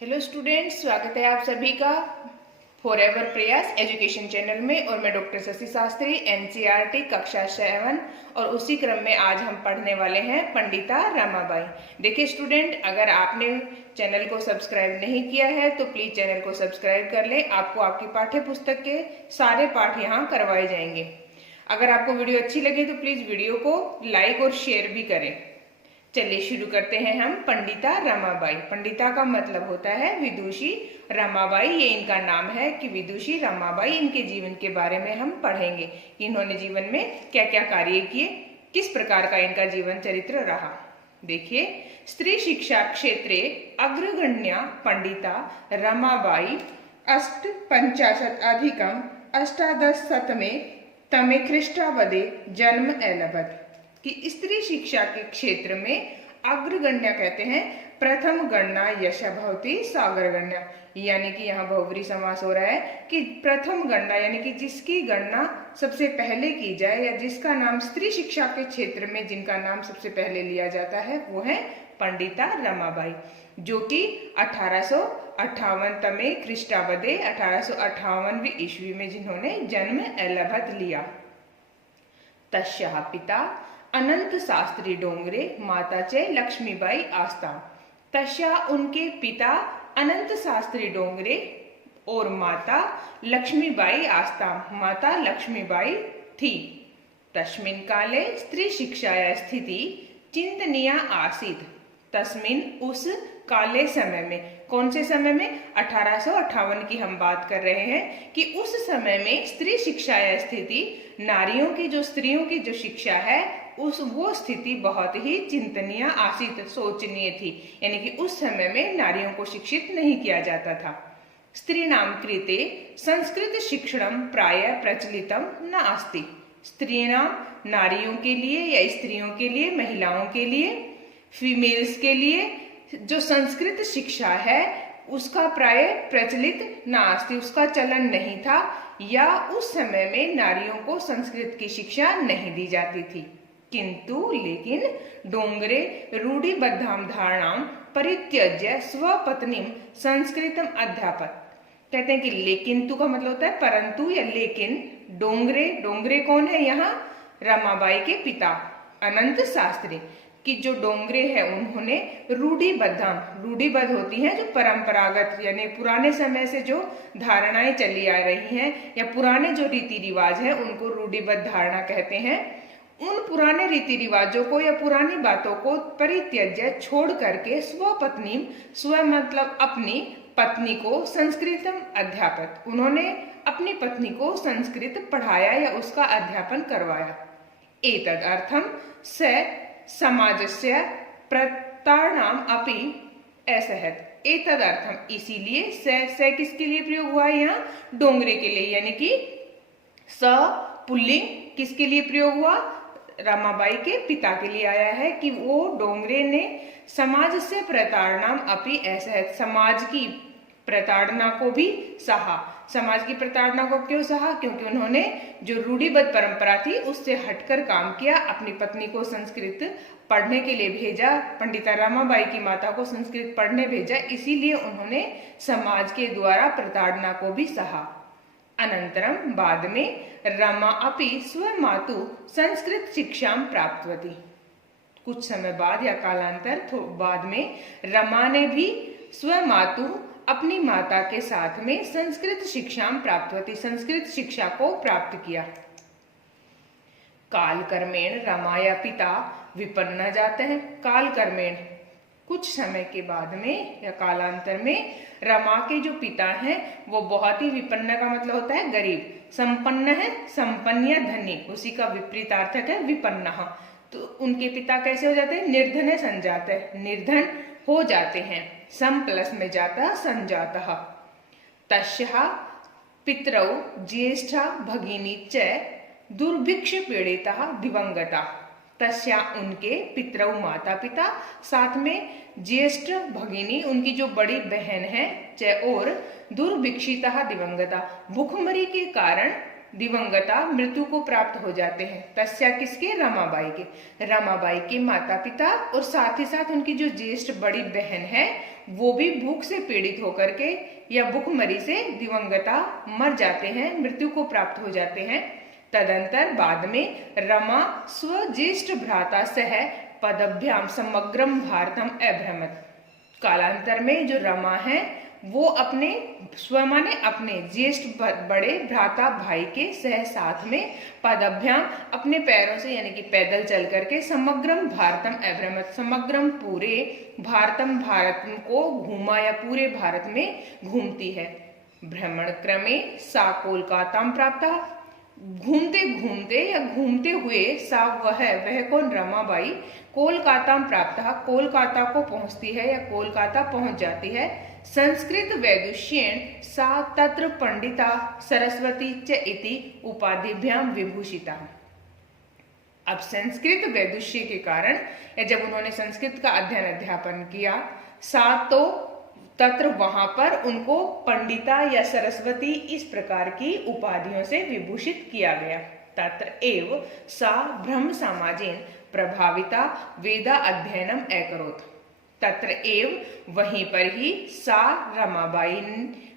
Hello students, स्वागत है आप सभी का फॉरएवर प्रयास एजुकेशन चैनल में। और मैं डॉक्टर शशि शास्त्री, एनसीईआरटी कक्षा 7 और उसी क्रम में आज हम पढ़ने वाले हैं पंडिता रमाबाई। देखिए स्टूडेंट, अगर आपने चैनल को सब्सक्राइब नहीं किया है तो प्लीज चैनल को सब्सक्राइब कर लें। आपको आपकी पाठ्य पुस्तक के सारे पाठ यहाँ करवाए जाएंगे। अगर आपको वीडियो अच्छी लगे तो प्लीज वीडियो को लाइक और शेयर भी करें। चलिए शुरू करते हैं हम। पंडिता रमाबाई। पंडिता का मतलब होता है विदुषी। रमाबाई ये इनका नाम है कि विदुषी रमाबाई। इनके जीवन के बारे में हम पढ़ेंगे, इन्होंने जीवन में क्या क्या कार्य किए, किस प्रकार का इनका जीवन चरित्र रहा। देखिए, स्त्री शिक्षा क्षेत्रे अग्रगण्या पंडिता रमाबाई 850 तमे ख्रीष्टाब्दे जन्म एलभत। कि स्त्री शिक्षा के क्षेत्र में अग्रगण्य कहते हैं प्रथम गणना यशा भवती सागर गणना, यानी कि यहाँ बहुब्री समास हो रहा है कि प्रथम गणना यानी कि जिसकी गणना सबसे पहले की जाए या जिसका नाम स्त्री शिक्षा के क्षेत्र में जिनका नाम सबसे पहले लिया जाता है वो है पंडिता रमाबाई, जो कि 1858 तमे ख्रीष्टाब्दे 1858वीं ईस्वी में जिन्होंने जन्म एलभत लिया। तस्याः पिता अनंत शास्त्री डोंगरे, माता चे लक्ष्मीबाई आस्ता। तस्या उनके पिता अनंत शास्त्री डोंगरे और माता लक्ष्मीबाई आस्ता, माता लक्ष्मीबाई थी। तस्मिन् काले स्त्री शिक्षाया स्थिति चिंतनीया आसीत्। तस्मिन् उस काले समय में, कौन से समय में? 1858 की हम बात कर रहे हैं कि उस समय में स्त्री शिक्षा या स्थिति, नारियों की जो स्त्रियों की जो शिक्षा है वो स्थिति बहुत ही चिंतनीय आसीत, सोचनीय थी। यानी कि उस समय में नारियों को शिक्षित नहीं किया जाता था। स्त्री नाम कृते संस्कृत शिक्षणम प्राय प्रचलितम न अस्ति। स्त्री नाम नारियों के लिए या स्त्रियों के लिए, महिलाओं के लिए, फीमेल्स के लिए जो संस्कृत शिक्षा है उसका प्राय प्रचलित नास्ति, उसका चलन नहीं था, या उस समय में नारियों को संस्कृत की शिक्षा नहीं दी जाती थी। किंतु लेकिन डोंगरे रूढ़िबद्धाम धारणाम परित्यज्य स्वपत्नीम संस्कृतम अध्यापक। कहते हैं कि लेकिन तू का मतलब होता है परंतु या लेकिन। डोंगरे कौन है यहाँ? रमाबाई के पिता अनंत शास्त्री कि जो डोंगरे है उन्होंने रूढ़िबद्ध होती हैं जो परंपरागत यानी पुराने समय से जो धारणाएं चली आ रही हैं या पुराने जो रीति रिवाज है उनको रूढ़िबद्ध धारणा कहते हैं। उन पुराने रीति रिवाजों को या पुरानी बातों को परित्यज्य छोड़ करके स्वपत्नी, स्व मतलब अपनी पत्नी को संस्कृतम अध्यापक, उन्होंने अपनी पत्नी को संस्कृत पढ़ाया या उसका अध्यापन करवाया। एतद अर्थम स समाजस्य प्रताड़नाम अपि असहत। एतद अर्थम इसीलिए स किसके लिए प्रयोग हुआ है यहाँ? डोंगरे के लिए, यानी कि स पुल्लिंग किसके लिए प्रयोग हुआ? रमाबाई के पिता के लिए आया है कि वो डोंगरे ने समाज से प्रताड़नाम अपि असहत, समाज की प्रताड़ना को भी सहा। समाज की प्रताड़ना को क्यों सहा? क्योंकि उन्होंने जो रूढ़िबद्ध परंपरा थी उससे हटकर काम किया, अपनी पत्नी को संस्कृत पढ़ने के लिए भेजा, पंडिता रमाबाई की माता को संस्कृत पढ़ने भेजा, इसीलिए उन्होंने समाज के द्वारा प्रताड़ना को भी सहा। अनंतरम बाद में रमा अपि स्वमातु संस्कृत शिक्षा प्राप्तवती। कुछ समय बाद या कालांतर बाद में रमा ने भी स्वमातु अपनी माता के साथ में संस्कृत शिक्षा प्राप्तवती, संस्कृत शिक्षा को प्राप्त किया। काल कर्मेण रमा या पिता विपन्न जाते हैं। काल कर्मेण कुछ समय के बाद में या कालांतर में रमा के जो पिता हैं वो बहुत ही विपन्न का मतलब होता है गरीब, संपन्न है संपन्न या धनी, उसी का विपरीतार्थक है विपन्न। तो उनके पिता कैसे हो जाते हैं? निर्धन संजात है, निर्धन हो जाते हैं। सम प्लस में जाता संजातः। तस्याः पितरौ ज्येष्ठा भगिनी च दुर्भिक्ष पीड़िता दिवंगता। तस्या उनके पितरौ माता पिता, साथ में ज्येष्ठ भगिनी उनकी जो बड़ी बहन है, और दुर्भिक्षिता दिवंगता, भूखमरी के कारण दिवंगता मृत्यु को प्राप्त हो जाते हैं। तस्या किसके? रमाबाई के। रमाबाई के माता पिता और साथ ही साथ उनकी जो ज्येष्ठ बड़ी बहन है वो भी भूख से पीड़ित होकर के या भूखमरी से दिवंगता मर जाते हैं, मृत्यु को प्राप्त हो जाते हैं। तदंतर बाद में रमा स्वज्येष्ठ भ्राता सह पदभ्याम समग्रम भारतम अभ्रमत। कालांतर में जो रमा है वो अपने माने अपने ज्येष्ठ बड़े भ्राता भाई के सह साथ में पदभ्याम अपने पैरों से यानी कि पैदल चल करके समग्रम भारतम अभ्रमत, समग्रम पूरे भारतम भारत को घूमा या पूरे भारत में घूमती है। भ्रमण क्रमे सा कोलकाता प्राप्त, घूमते घूमते या घूमते हुए सा वह कौन, रमाबाई कोलकाता प्राप्त, कोलकाता को पहुंचती है या कोलकाता पहुंच जाती है। संस्कृत वैदुष्येण सा तत्र पंडिता सरस्वती च इति उपाधिभ्याम विभूषिता। अब संस्कृत वैदुष्य के कारण या जब उन्होंने संस्कृत का अध्ययन अध्यापन किया, सा तो तत्र वहां पर उनको पंडिता या सरस्वती इस प्रकार की उपाधियों से विभूषित किया गया। तत्र एव सा ब्रह्म समाजेन प्रभाविता वेदा अध्ययनम अकरोत्। तत्र एव वहीं पर ही सा रमाबाई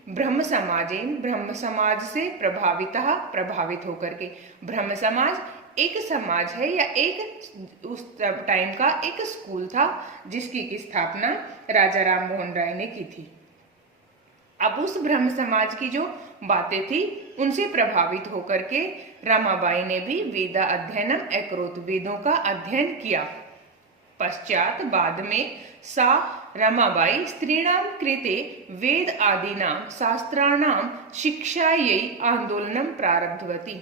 ब्रह्म समाजेन, ब्रह्म समाज से प्रभावित होकर के, ब्रह्म समाज एक समाज है या एक उस टाइम का एक स्कूल था जिसकी की स्थापना राजा राम मोहन राय ने की थी। अब उस ब्रह्म समाज की जो बातें थी उनसे प्रभावित होकर के रमाबाई ने भी वेदा अध्ययनम अकरोत्, वेदों का अध्ययन किया। पश्चात बाद में सा रमाबाई स्त्रीणां कृते वेद आदीनां शास्त्राणां शिक्षायै आंदोलनम प्रारब्धवती।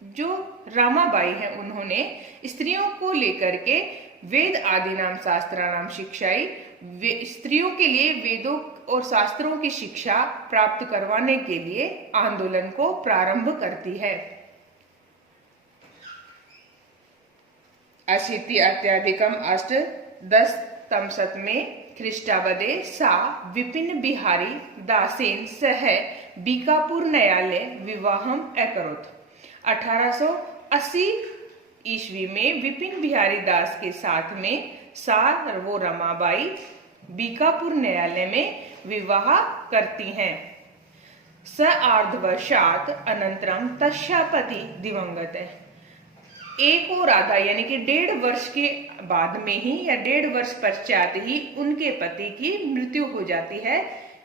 जो रमाबाई है उन्होंने स्त्रियों को लेकर के वेद आदीनाम शास्त्राणाम शिक्षाई, स्त्रियों के लिए वेदों और शास्त्रों की शिक्षा प्राप्त करवाने के लिए आंदोलन को प्रारंभ करती है। अशीति अत्याधिकम अष्ट 10 तमसत में ख्रीष्टाब्दे सा विपिन बिहारी दासेन सह बीकापुर न्यायालय विवाहम अकरोत्। 1880 ईस्वी में विपिन बिहारी दास के साथ में सा वो रमाबाई बीकापुर न्यायालय में विवाह करती हैं। स अर्धवर्षात् अनंतरम तस्या पति दिवंगत है। एक और आधा यानी कि 1.5 वर्ष के बाद में ही या 1.5 वर्ष पश्चात ही उनके पति की मृत्यु हो जाती है।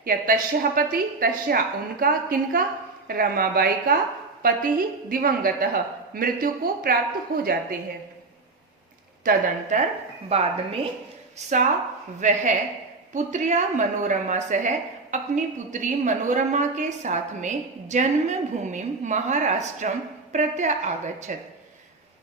या तस्या पति, तस्या उनका, किनका, रमाबाई का पति ही दिवंगत मृत्यु को प्राप्त हो जाते हैं। तदंतर बाद में सा वह पुत्रिया मनोरमा सह अपनी पुत्री मनोरमा के साथ में जन्मभूमि महाराष्ट्रम प्रत्यागच्छत,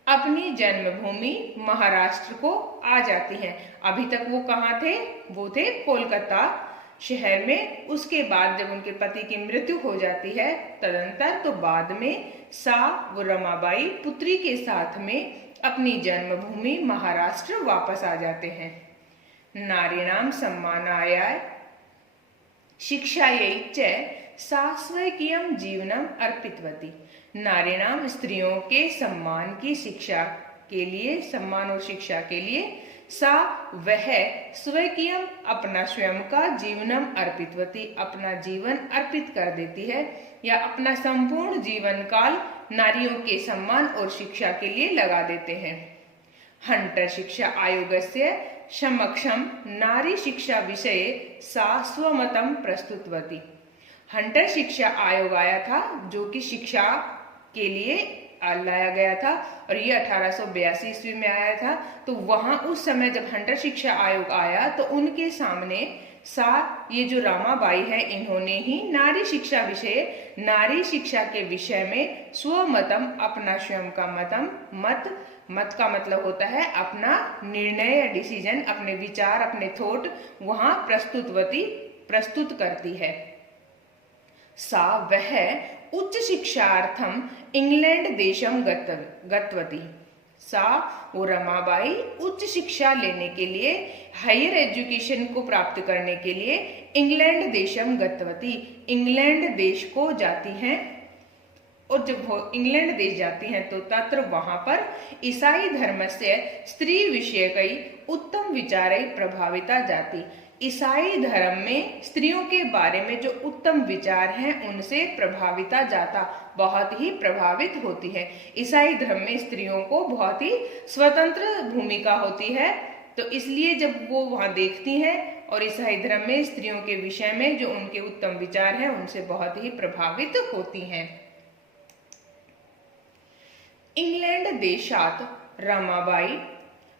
अपनी जन्मभूमि महाराष्ट्र को आ जाती हैं। अभी तक वो कहाँ थे, वो थे कोलकाता शहर में। उसके बाद जब उनके पति की मृत्यु हो जाती है तदंतर तो बाद में सा वो रमाबाई पुत्री के साथ में अपनी जन्मभूमि महाराष्ट्र वापस आ जाते हैं। नारीणाम सम्मानाय शिक्षायै च सा स्वकीयं जीवनम अर्पितवती। नारीणाम स्त्रियों के सम्मान की शिक्षा के लिए, सम्मान और शिक्षा के लिए सा वह स्वकीयम अपना स्वयं का जीवनम अर्पितवती, अपना जीवन अर्पित कर देती है या अपना संपूर्ण जीवन काल नारियों के सम्मान और शिक्षा के लिए लगा देते हैं। हंटर शिक्षा आयोगस्य समक्षम नारी शिक्षा विषये सा स्वमतम प्रस्तुतवती। हंटर शिक्षा आयोग आया था जो कि शिक्षा के लिए लाया गया था और ये 1882 ईस्वी में आया था। तो वहां उस समय जब हंटर शिक्षा आयोग आया तो उनके सामने सा ये जो रमाबाई है इन्होंने ही नारी शिक्षा के विषय में स्वमतम अपना स्वयं का मत का मतलब होता है अपना निर्णय या डिसीजन, अपने विचार, अपने थॉट वहां प्रस्तुत करती है। सा वह उच्च शिक्षार्थम इंग्लैंड देशम गतवती। सा वो रमाबाई उच्च शिक्षा लेने के लिए, हायर एजुकेशन को प्राप्त करने के लिए इंग्लैंड देशम गतवती, इंग्लैंड देश को जाती हैं। और जब वो इंग्लैंड देश जाती हैं तो तत्र वहां पर ईसाई धर्म से स्त्री विषय कई उत्तम विचारे प्रभाविता जाति, ईसाई धर्म में स्त्रियों के बारे में जो उत्तम विचार हैं उनसे प्रभाविता जाता, बहुत ही प्रभावित होती है। ईसाई धर्म में स्त्रियों को बहुत ही स्वतंत्र भूमिका होती है, तो इसलिए जब वो वहां देखती हैं और ईसाई धर्म में स्त्रियों के विषय में जो उनके उत्तम विचार हैं उनसे बहुत ही प्रभावित होती हैं। इंग्लैंड देशात रमाबाई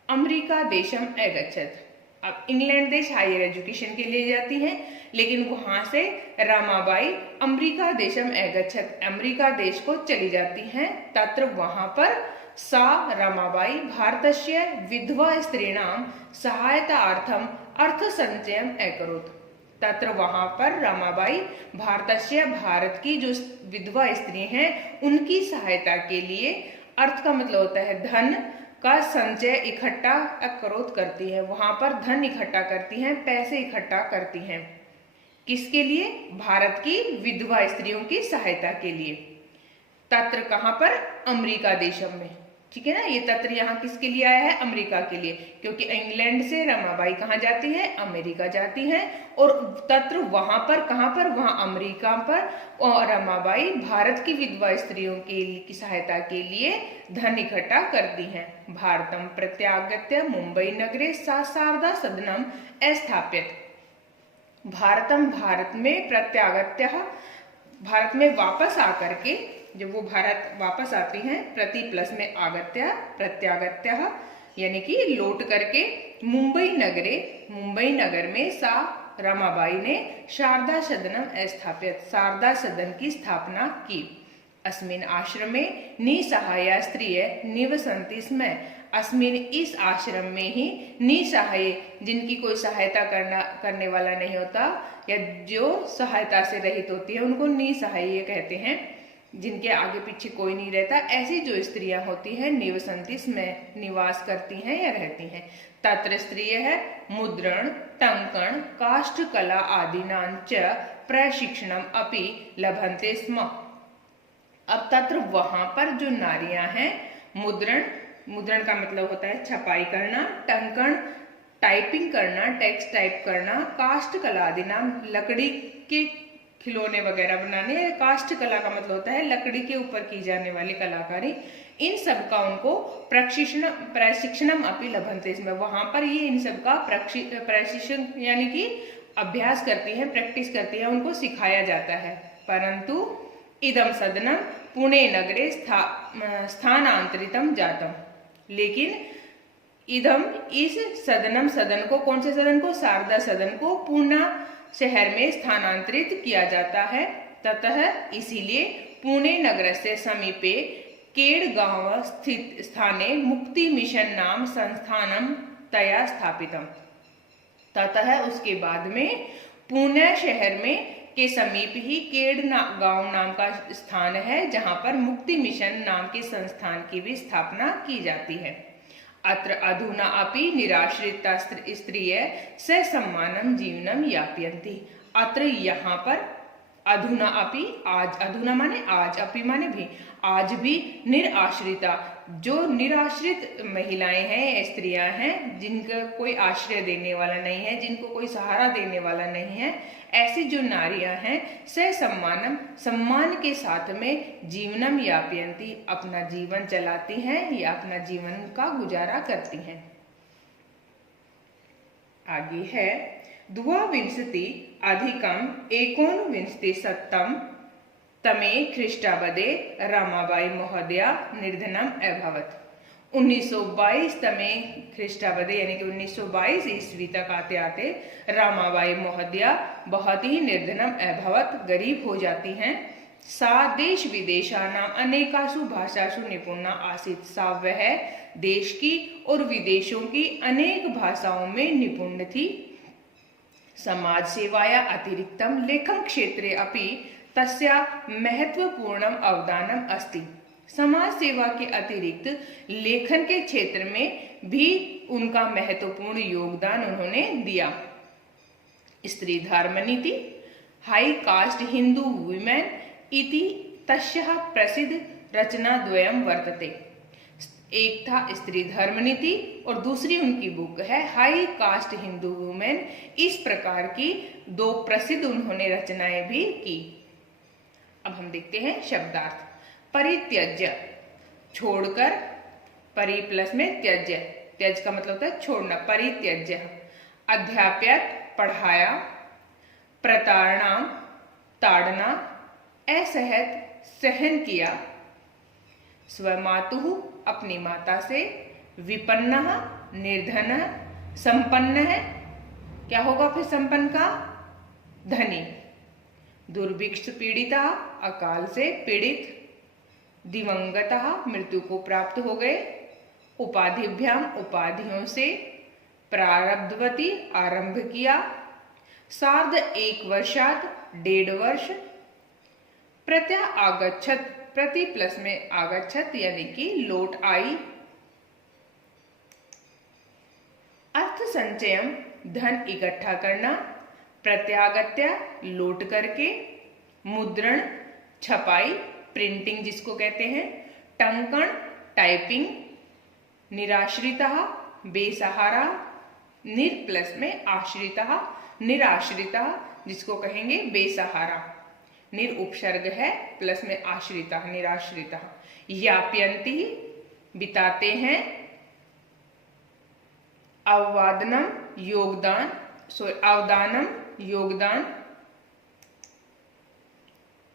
अमेरिका देशम अगच्छत। अब इंग्लैंड देश हायर एजुकेशन के लिए जाती हैं, लेकिन वहां से रमाबाई अमेरिका देशम अगच्छत, अमेरिका देश को चली जाती हैं। तत्र वहां पर सा रमाबाई भारतस्य विधवा स्त्रीणाम सहायतार्थम अर्थ संचयम अकरोत्। तत्र वहां पर रमाबाई भारतस्य, भारत की जो विधवा स्त्री हैं उनकी सहायता के लिए, अर्थ का मतलब होता है धन का संचय, इकट्ठा अकरोत करती है, वहां पर धन इकट्ठा करती हैं, पैसे इकट्ठा करती हैं। किसके लिए? भारत की विधवा स्त्रियों की सहायता के लिए। तत्र कहां पर? अमेरिका देशम में, ठीक है ना। ये तत्र यहाँ किसके लिए आया है? अमेरिका के लिए, क्योंकि इंग्लैंड से रमाबाई कहाँ जाती है? अमेरिका जाती है। और तत्र वहां पर, कहां पर? वहां अमेरिका पर। और रमाबाई भारत की विधवा स्त्रियों की सहायता के लिए धन इकट्ठा करती हैं। भारतम प्रत्यागत्य मुंबई नगरे सा शारदा सदनम स्थापित। भारतम, भारत में, प्रत्यागत्य, भारत में वापस आकर के, जब वो भारत वापस आती हैं, प्रति प्लस में आगत्य, प्रत्यागत्य यानी कि लौट करके, मुंबई नगरे, मुंबई नगर में सा रमाबाई ने शारदा सदनम स्थापित, शारदा सदन की स्थापना की। अस्मिन आश्रमे निसहाया स्त्रिय निवसन्ति स्म। अस्मिन, इस आश्रम में ही, निसहाय, जिनकी कोई सहायता करने वाला नहीं होता या जो सहायता से रहित होती है उनको निसहाय कहते हैं, जिनके आगे पीछे कोई नहीं रहता, ऐसी जो स्त्रियां होती हैं निवसन्ति में निवास करती हैं या रहती हैं। तत्र स्त्रिय है मुद्रण, टंकण, काष्ठ कला आदिनांच प्रशिक्षणम अपि लभन्ते स्म। अब तत्र वहां पर जो नारियां हैं, मुद्रण, मुद्रण का मतलब होता है छपाई करना, टंकण टाइपिंग करना, टेक्स्ट टाइप करना, काष्ठ कला आदि नाम लकड़ी के खिलौने वगैरह बनाने, काष्ठ कला का मतलब होता है लकड़ी के ऊपर की जाने वाली कलाकारी, इन सब का उनको प्रशिक्षणम अपि लभन्ते इसमें, वहां पर ये इन सब का प्रशिक्षण यानी कि अभ्यास करती है, प्रैक्टिस करती है, उनको सिखाया जाता है। परंतु इदम सदनम पुणे नगरे स्थानांतरितम जातम, लेकिन इदम, इस सदनम, सदन को, कौन से सदन को? शारदा सदन को पुणे शहर में स्थानांतरित किया जाता है। ततः इसीलिए पुणे नगर से समीपे केड़गांव स्थित स्थाने मुक्ति मिशन नाम संस्थानम तया स्थापितम। ततः उसके बाद में पुणे शहर में के समीप ही केड़गांव नाम का स्थान है जहां पर मुक्ति मिशन नाम के संस्थान की भी स्थापना की जाती है। अत्र अधुना अपि निराश्रिता स्त्रिय से सम्मानम जीवनम यापयन्ति। अत्र यहाँ पर अधुना अपि, आज, अधुना माने आज, अपि माने भी, आज भी निराश्रिता, जो निराश्रित महिलाएं हैं, स्त्रियां हैं, जिनका कोई आश्रय देने वाला नहीं है, जिनको कोई सहारा देने वाला नहीं है, ऐसी जो नारियां हैं, से सम्मानम, सम्मान के साथ में, जीवनम यापयन्ति, अपना जीवन चलाती हैं या अपना जीवन का गुजारा करती हैं। आगे है द्वाविंशति अधिकम एकोनविंशतिशतम तमे ख्रीष्टाब्दे रमाबाई महोदया निर्धनम अभवत्। 1922 तमे ख्रीष्टाब्दे यानी कि 1922 ईस्वी तक आते आते रमाबाई महोदया बहुत ही निर्धनम अभवत्, गरीब हो जाती हैं। सा देश विदेशानाम अनेकासु भाषासु निपुणा आसीत्। सा वह देश की और विदेशों की अनेक भाषाओं में निपुण थी। समाज सेवाया अतिरिक्तम लेखन क्षेत्रे अपि तस्या महत्वपूर्णम अवदानम अस्ति। समाज सेवा के अतिरिक्त लेखन के क्षेत्र में भी उनका महत्वपूर्ण योगदान उन्होंने दिया। स्त्री धर्म नीति, हाई कास्ट हिंदू वुमेन इति तस्याः प्रसिद्ध रचना द्वयम वर्तते। एक था स्त्री धर्म नीति और दूसरी उनकी बुक है हाई कास्ट हिंदू वुमेन। इस प्रकार की दो प्रसिद्ध उन्होंने रचनाएं भी की। अब हम देखते हैं शब्दार्थ। परित्यज्य छोड़कर, परि प्लस में त्यज्य, त्यज का मतलब होता है छोड़ना, परित्यज्य। अध्याप्यत पढ़ाया, प्रताड़ना ताड़ना, असहत सहन किया, स्वमातु अपनी माता से, विपन्न निर्धन, संपन्न है, क्या होगा फिर संपन्न का, धनी, दुर्भिक्ष पीड़िता अकाल से पीड़ित, दिवंगता मृत्यु को प्राप्त हो गए, उपाधिभ्याम उपाधियों से, प्रारब्धवती आरंभ किया, सार्ध एक वर्षात 1.5 वर्ष, प्रत्या आगच्छत प्रति प्लस में आगच्छत यानी कि लौट आई, अर्थ संचयम धन इकट्ठा करना, प्रत्यागत्य लौट करके, मुद्रण छपाई प्रिंटिंग जिसको कहते हैं, टंकण टाइपिंग, निराश्रिता बेसहारा, निर प्लस में आश्रिता निराश्रिता जिसको कहेंगे बेसहारा, निर उपसर्ग है प्लस में आश्रिता निराश्रिता, याप्यंती बिताते हैं, अववादनम योगदान अवदानम योगदान।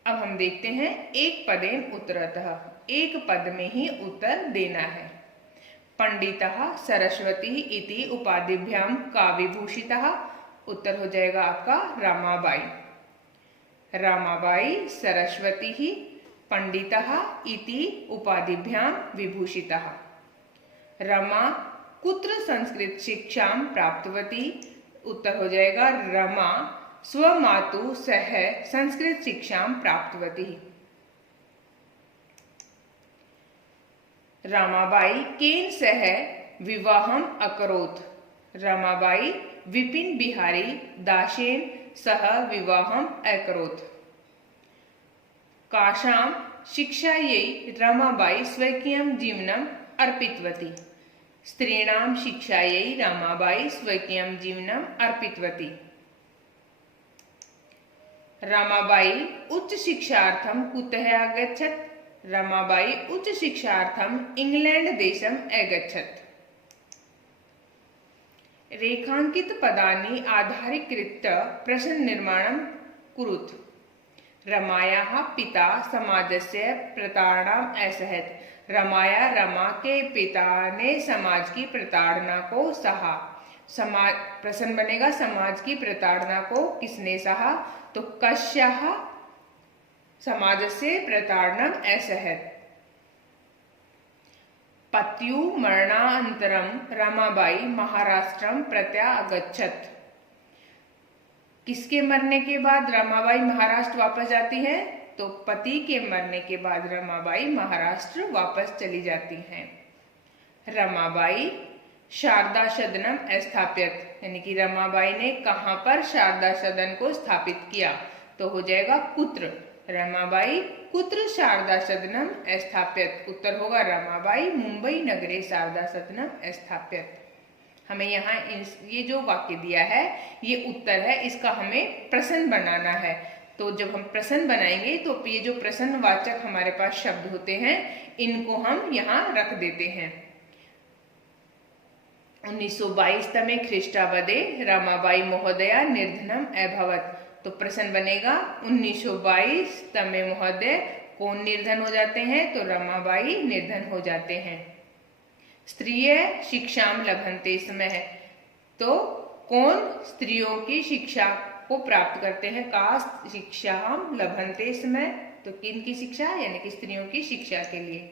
अब हम देखते हैं एक पदेन उत्तरतः, एक पद में ही उत्तर देना है। पंडितः सरस्वती इति उपाधिभ्याम का विभूषितः, उत्तर हो जाएगा आपका रामाबाई। रामाबाई सरस्वती ही पंडितः इति उपाधिभ्याम विभूषितः। रमा कुत्र संस्कृत शिक्षाम प्राप्तवती, उत्तर हो जाएगा रमा स्वमातु सह संस्कृत शिक्षाम प्राप्तवती। रामाबाई केन सह विवाहम अकरोत्, रमाबाई विपिन बिहारी दासेन सह विवाहम अकरोत्। काशाम शिक्षायै रमाबाई स्वकीयं जीवनम अर्पितवती, स्त्रीणाम शिक्षायै रमाबाई स्वकीयं जीवनम अर्पितवती। रमाबाई उच्च शिक्षार्थम कुतः अगच्छत्, रमाबाई उच्च शिक्षार्थम इंग्लैंड देशम अगच्छत्। रेखांकित पदानि आधारीकृत्य प्रश्न निर्माणं कुरुत। रमायाः पिता समाजस्य प्रताड़नाम् असहत, रमाया रमा के पिता ने समाज की प्रताड़ना को सहा। समाज प्रश्न बनेगा समाज की प्रताड़ना को किसने सहा, तो कस्याः समाजस्य प्रताड़नम् असहत। पत्यु मरणानन्तरं रमाबाई महाराष्ट्रम प्रत्यागच्छत्, किसके मरने के बाद रमाबाई महाराष्ट्र वापस जाती हैं, तो पति के मरने के बाद रमाबाई महाराष्ट्र वापस चली जाती हैं। रमाबाई शारदा सदनम स्थापित, यानी कि रमाबाई ने कहां पर शारदा सदन को स्थापित किया, तो हो जाएगा कुत्र, रमाबाई कुत्र शारदा सदनम स्थापित, उत्तर होगा रमाबाई मुंबई नगरे शारदा सदनम स्थापित। हमें यहाँ ये जो वाक्य दिया है ये उत्तर है, इसका हमें प्रश्न बनाना है। तो जब हम प्रश्न बनाएंगे तो ये जो प्रश्नवाचक हमारे पास शब्द होते हैं इनको हम यहाँ रख देते हैं। 1922 तमे ख्रीष्टाब्दे रमाबाई महोदया निर्धनम अभवत्, तो प्रश्न बनेगा 1922 तमे महोदय कौन निर्धन हो जाते हैं, तो रमाबाई निर्धन हो जाते हैं। स्त्रिय शिक्षाम लभन्ते स्म, तो कौन स्त्रियों की शिक्षा को प्राप्त करते हैं, का शिक्षाम लभन्ते स्म, तो किन की शिक्षा, यानी कि स्त्रियों की शिक्षा के लिए।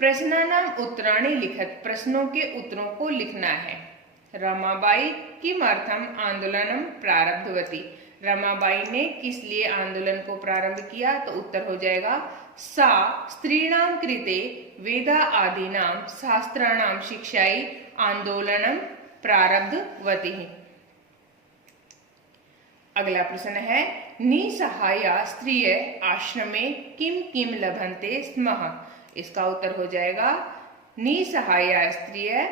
प्रश्नानाम उत्तराणि लिखत, प्रश्नों के उत्तरों को लिखना है। रमाबाई किमर्थम आंदोलनम प्रारब्धवती, रमाबाई ने किस लिए आंदोलन को प्रारंभ किया, तो उत्तर हो जाएगा सा स्त्रीणाम कृते वेदा आदीनाम शास्त्राणाम शिक्षाई आंदोलनम प्रारब्धवती। अगला प्रश्न है निसहाया स्त्रिय आश्रमे किम किम लभन्ते स्मः, इसका उत्तर हो जाएगा निसहाया स्त्रिय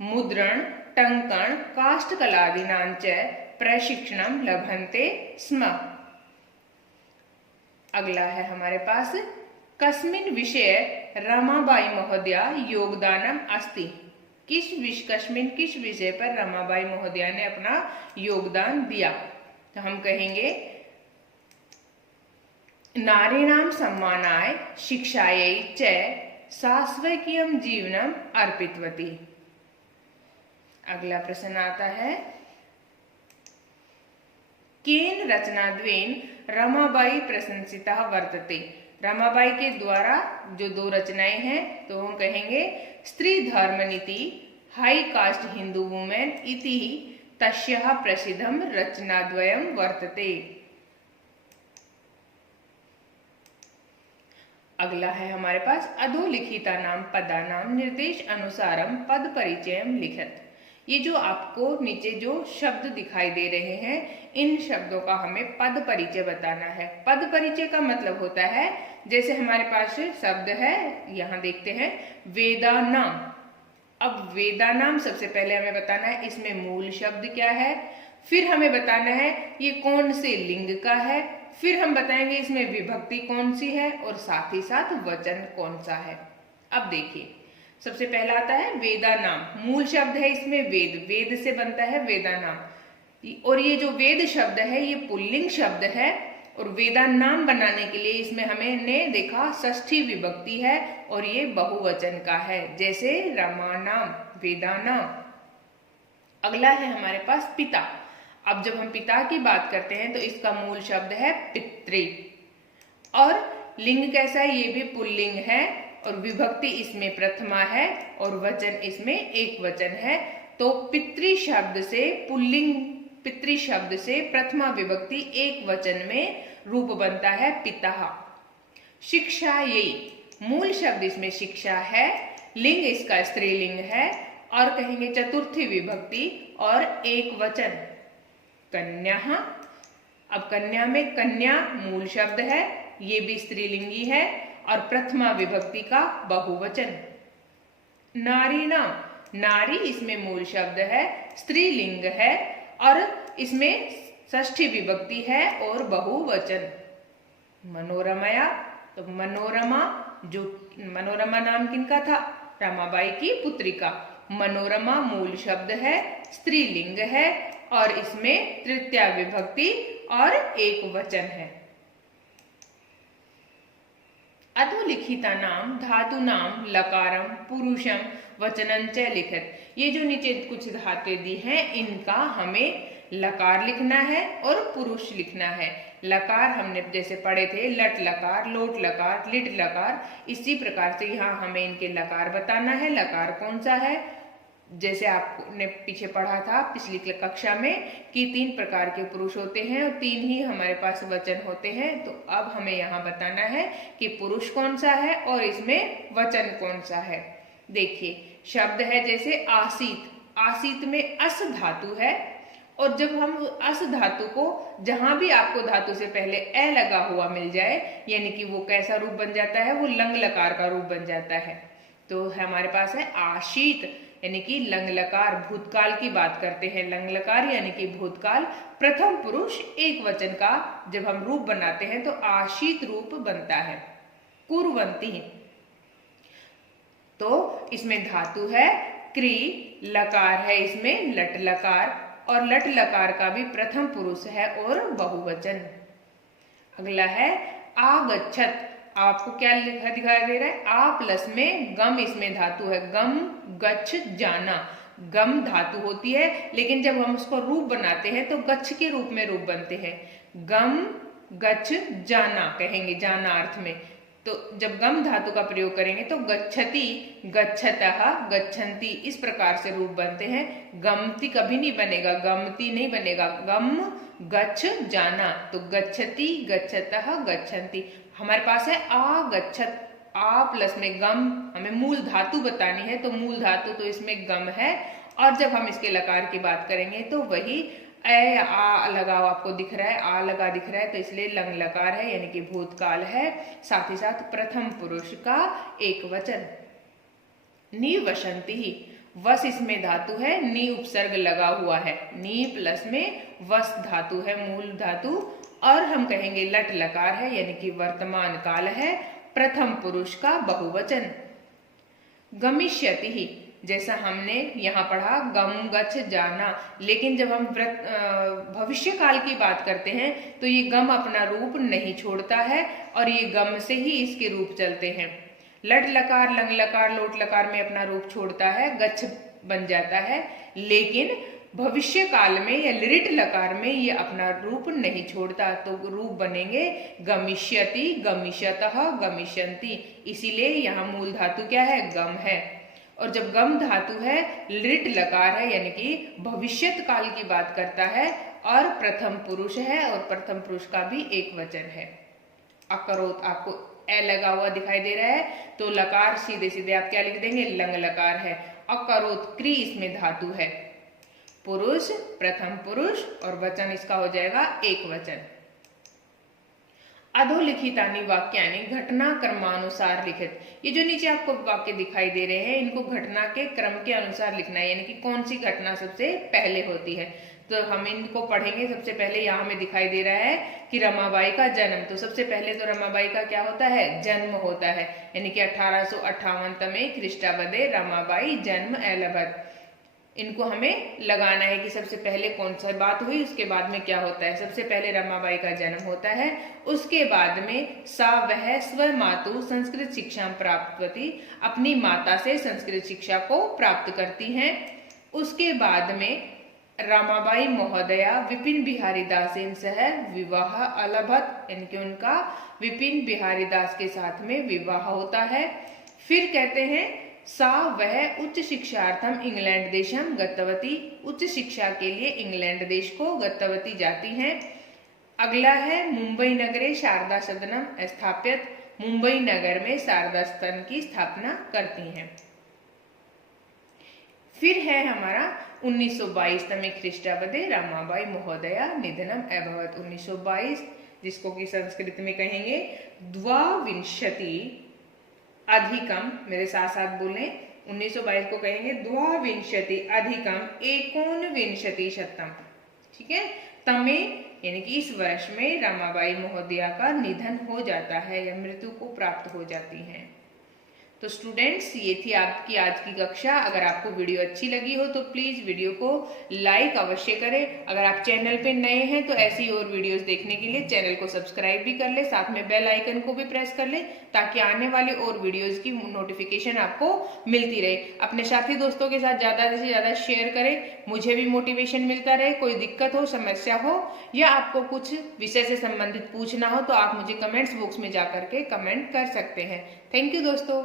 मुद्रण टंकण काष्ठकलादीनां च प्रशिक्षणं लभन्ते स्म। अगला है हमारे पास कस्मिन् विषये रमाबाई महोदया योगदानम अस्ति। किस विषय पर रमाबाई महोदया ने अपना योगदान दिया। तो हम कहेंगे नारीणां सम्मानाय शिक्षायै च शाश्वकीयं जीवनम अर्पितवती। अगला प्रश्न आता है केन रचनाद्वयेन रमाबाई प्रशंसिता वर्तते। रमाबाई के द्वारा जो दो रचनाएं हैं तो हम कहेंगे स्त्री धर्म नीति हाई कास्ट हिंदू वुमेन इति तस्याः प्रसिद्धम रचनाद्वयम वर्तते। अगला है हमारे पास अधोलिखिता नाम पदानाम निर्देश अनुसारम पद परिचयम लिखत। ये जो आपको नीचे जो शब्द दिखाई दे रहे हैं इन शब्दों का हमें पद परिचय बताना है। पद परिचय का मतलब होता है जैसे हमारे पास शब्द है, यहाँ देखते हैं वेदानाम। अब वेदानाम सबसे पहले हमें बताना है इसमें मूल शब्द क्या है, फिर हमें बताना है ये कौन से लिंग का है, फिर हम बताएंगे इसमें विभक्ति कौन सी है और साथ ही साथ वचन कौन सा है। अब देखिए सबसे पहला आता है वेदानाम। मूल शब्द है इसमें वेद, वेद से बनता है वेदानाम। और ये जो वेद शब्द है ये पुल्लिंग शब्द है और वेदानाम बनाने के लिए इसमें हमने देखा षष्ठी विभक्ति है और ये बहुवचन का है जैसे रमानाम वेदानाम। अगला है हमारे पास पिता। अब जब हम पिता की बात करते हैं तो इसका मूल शब्द है पितृ और लिंग कैसा है ये भी पुल्लिंग है और विभक्ति इसमें प्रथमा है और वचन इसमें एक वचन है। तो पितृ शब्द से पुल्लिंग पितृ शब्द से प्रथमा विभक्ति एक वचन में रूप बनता है पिता। शिक्षा यही मूल शब्द इसमें शिक्षा है, लिंग इसका स्त्रीलिंग है और कहेंगे चतुर्थी विभक्ति और एक वचन कन्या। अब कन्या में कन्या मूल शब्द है, ये भी स्त्रीलिंगी है और प्रथमा विभक्ति का बहुवचन। नारी नाम, नारी इसमें मूल शब्द है, स्त्रीलिंग है और इसमें षष्ठी विभक्ति है और बहुवचन। मनोरमया, तो मनोरमा, जो मनोरमा नाम किनका था, रमाबाई की पुत्री का। मनोरमा मूल शब्द है, स्त्रीलिंग है और इसमें तृतीया विभक्ति और एक वचन है। अधोलिखिता नाम धातु नाम लकारम पुरुषम वचनं च लिखत। ये जो नीचे कुछ धातुएं दी हैं इनका हमें लकार लिखना है और पुरुष लिखना है। लकार हमने जैसे पढ़े थे लट लकार, लोट लकार, लिट लकार, इसी प्रकार से यहाँ हमें इनके लकार बताना है। लकार कौन सा है, जैसे आपने पीछे पढ़ा था पिछली कक्षा में कि 3 प्रकार के पुरुष होते हैं और 3 ही हमारे पास वचन होते हैं। तो अब हमें यहाँ बताना है कि पुरुष कौन सा है और इसमें वचन कौन सा है। देखिए शब्द है जैसे आसीत, आसीत में अस धातु है और जब हम अस धातु को जहां भी आपको धातु से पहले ए लगा हुआ मिल जाए यानी कि वो कैसा रूप बन जाता है, वो लंग लकार का रूप बन जाता है। तो हमारे पास है आशीत यानी कि लंग लकार, भूतकाल की बात करते हैं। लंग लकार यानी कि भूतकाल, प्रथम पुरुष एक वचन का जब हम रूप बनाते हैं तो आशीत रूप बनता है। कुर्वन्ति, तो इसमें धातु है क्री, लकार है इसमें लट लकार और लट लकार का भी प्रथम पुरुष है और बहुवचन। अगला है आगच्छत। आपको क्या लिखा दिखाई दे रहा है, आ प्लस में गम इसमें धातु है, गम गच्छ जाना। गम धातु होती है लेकिन जब हम उसको रूप बनाते हैं तो गच्छ के रूप में रूप बनते हैं। गम गच्छ जाना कहेंगे जाना अर्थ में। तो जब गम धातु का प्रयोग करेंगे तो गच्छति, गच्छतः, गच्छन्ति इस प्रकार से रूप बनते हैं। गमति कभी नहीं बनेगा, गमति नहीं बनेगा, गम गच्छ जाना। तो गच्छति, गच्छतः, गच्छन्ति। हमारे पास है आगच्छत, आ प्लस में गम, हमें मूल धातु बतानी है तो मूल धातु तो इसमें गम है और जब हम इसके लकार की बात करेंगे तो वही ए आ लगा आपको दिख रहा है, आ लगा दिख रहा है, तो इसलिए लंग लकार है यानी कि भूतकाल है। साथ ही साथ प्रथम पुरुष का एक वचन। निवसंति ही, वस इसमें धातु है, नी उपसर्ग लगा हुआ है, नी प्लस में वस धातु है, मूल धातु, और हम कहेंगे लट लकार है यानी कि वर्तमान काल है। प्रथम पुरुष का बहुवचन। गमिष्यति ही, जैसा हमने यहाँ पढ़ा गम गच्छ जाना, लेकिन जब हम भविष्य काल की बात करते हैं तो ये गम अपना रूप नहीं छोड़ता है और ये गम से ही इसके रूप चलते हैं। लट लकार, लंग लकार, लोट लकार में अपना रूप छोड़ता है, गच्छ बन जाता है, लेकिन भविष्य काल में या लिरिट लकार में ये अपना रूप नहीं छोड़ता, तो रूप बनेंगे गमिष्यति, गमिष्यतः, गमिष्यन्ति। इसीलिए यहाँ मूल धातु क्या है, गम है। और जब गम धातु है, लिट लकार है यानी कि भविष्यत काल की बात करता है, और प्रथम पुरुष है और प्रथम पुरुष का भी एक वचन है। अकरोत, आपको ए लगा हुआ दिखाई दे रहा है, तो लकार सीधे सीधे आप क्या लिख देंगे, लंग लकार है। अकरोत, क्री इसमें धातु है। पुरुष, प्रथम पुरुष, और वचन इसका हो जाएगा एक वचन। अधोलिखितानि वाक्यानि घटना क्रमानुसार लिखित। ये जो नीचे आपको वाक्य दिखाई दे रहे हैं, इनको घटना के क्रम के अनुसार लिखना है, यानी कि कौन सी घटना सबसे पहले होती है। तो हम इनको पढ़ेंगे। सबसे पहले यहाँ हमें दिखाई दे रहा है कि रमाबाई का जन्म, तो सबसे पहले तो रमाबाई का क्या होता है, जन्म होता है, यानी कि 1858 तमे ख्रीष्टाब्दे रमाबाई जन्म एलबत। इनको हमें लगाना है कि सबसे पहले कौन सा बात हुई, उसके बाद में क्या होता है। सबसे पहले रमाबाई का जन्म होता है, उसके बाद में सा वह स्व मातु संस्कृत शिक्षा प्राप्तवती, अपनी माता से संस्कृत शिक्षा को प्राप्त करती हैं। उसके बाद में रमाबाई महोदया विपिन बिहारी दासेन सह विवाह अलभत, इनके उनका विपिन बिहारी दास के साथ में विवाह होता है। फिर कहते हैं सा वह उच्च शिक्षार्थम इंग्लैंड देशम गतवती, उच्च शिक्षा के लिए इंग्लैंड देश को गतवती जाती हैं। अगला है मुंबई नगरे शारदा सदनम स्थापित, मुंबई नगर में शारदा सदन की स्थापना करती हैं। फिर है हमारा 1922 तमे ख्रीष्टाब्दे रमाबाई महोदया निधनम अभवत, 1922, जिसको कि संस्कृत में कहेंगे द्वाविंशति अधिकम, मेरे साथ साथ बोलें, 1922 को कहेंगे द्वाविंशति अधिकम एकोनविंशति शतम, ठीक है। तमे यानी कि इस वर्ष में रमाबाई महोदया का निधन हो जाता है या मृत्यु को प्राप्त हो जाती हैं। तो स्टूडेंट्स, ये थी आपकी आज की कक्षा। अगर आपको वीडियो अच्छी लगी हो तो प्लीज वीडियो को लाइक अवश्य करें। अगर आप चैनल पे नए हैं तो ऐसी और वीडियोस देखने के लिए चैनल को सब्सक्राइब भी कर ले, साथ में बेल आइकन को भी प्रेस कर ले, ताकि आने वाले और वीडियोस की नोटिफिकेशन आपको मिलती रहे। अपने साथी दोस्तों के साथ ज्यादा से ज्यादा शेयर करें, मुझे भी मोटिवेशन मिलता रहे। कोई दिक्कत हो, समस्या हो, या आपको कुछ विषय से संबंधित पूछना हो तो आप मुझे कमेंट्स बॉक्स में जाकर के कमेंट कर सकते हैं। थैंक यू दोस्तों।